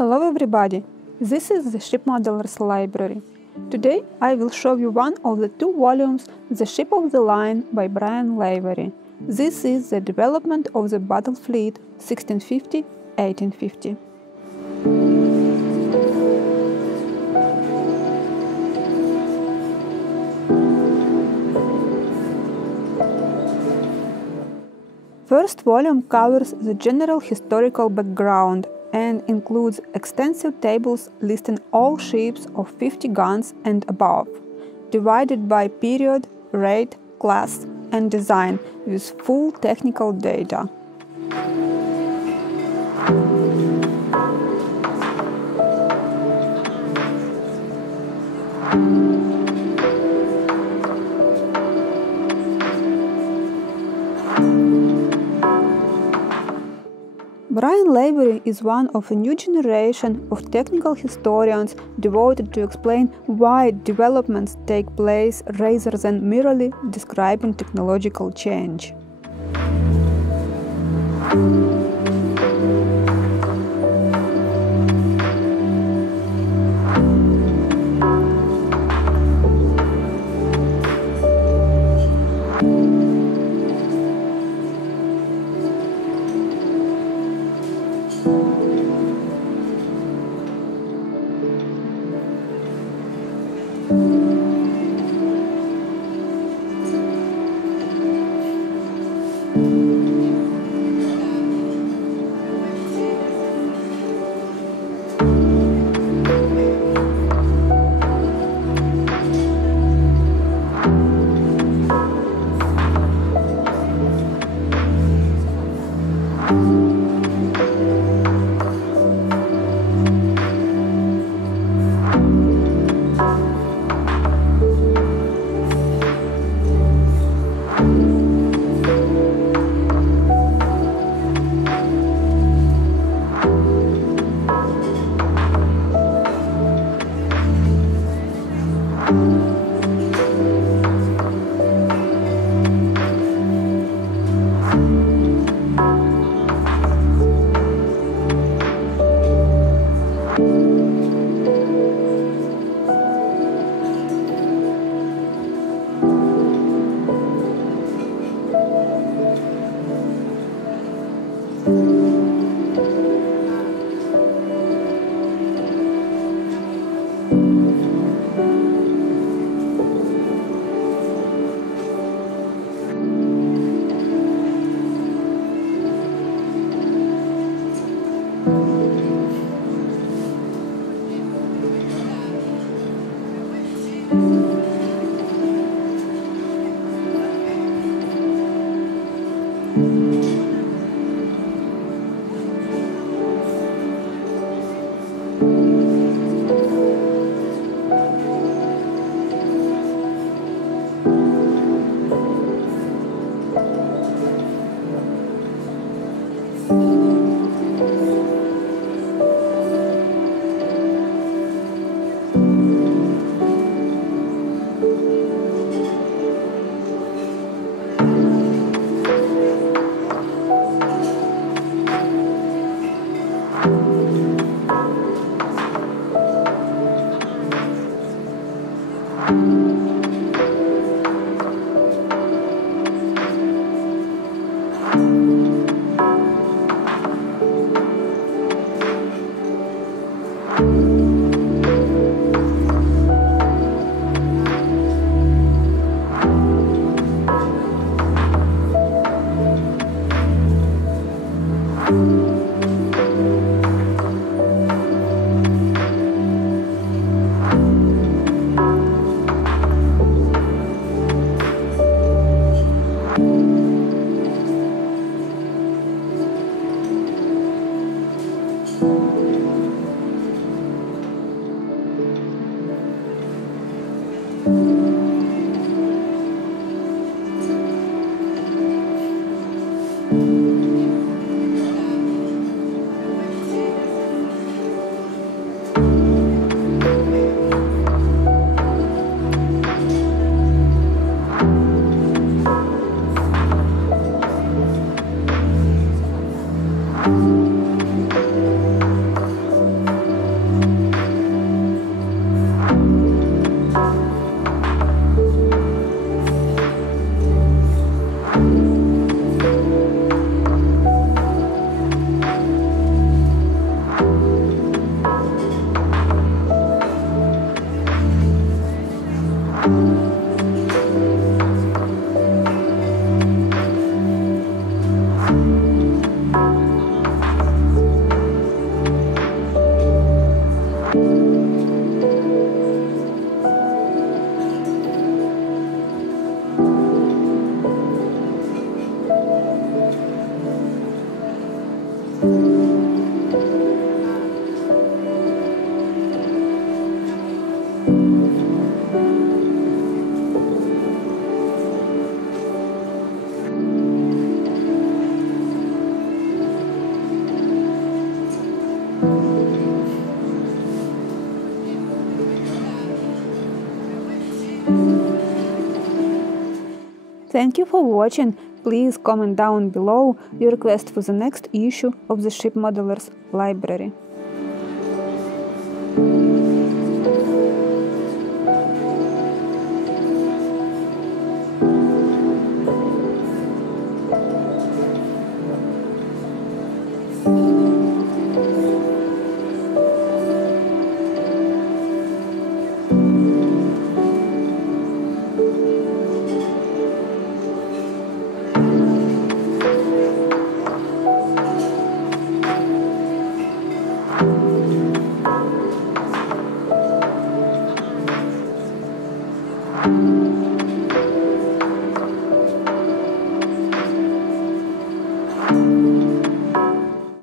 Hello everybody! This is the Ship Modelers Library. Today I will show you one of the two volumes, The Ship of the Line by Brian Lavery. This is the development of the battle fleet 1650-1850. First volume covers the general historical background and includes extensive tables listing all ships of 50 guns and above, divided by period, rate, class, and design with full technical data. Brian Lavery is one of a new generation of technical historians devoted to explain why developments take place rather than merely describing technological change. Thank you for watching. Please comment down below your request for the next issue of the Ship Modelers library.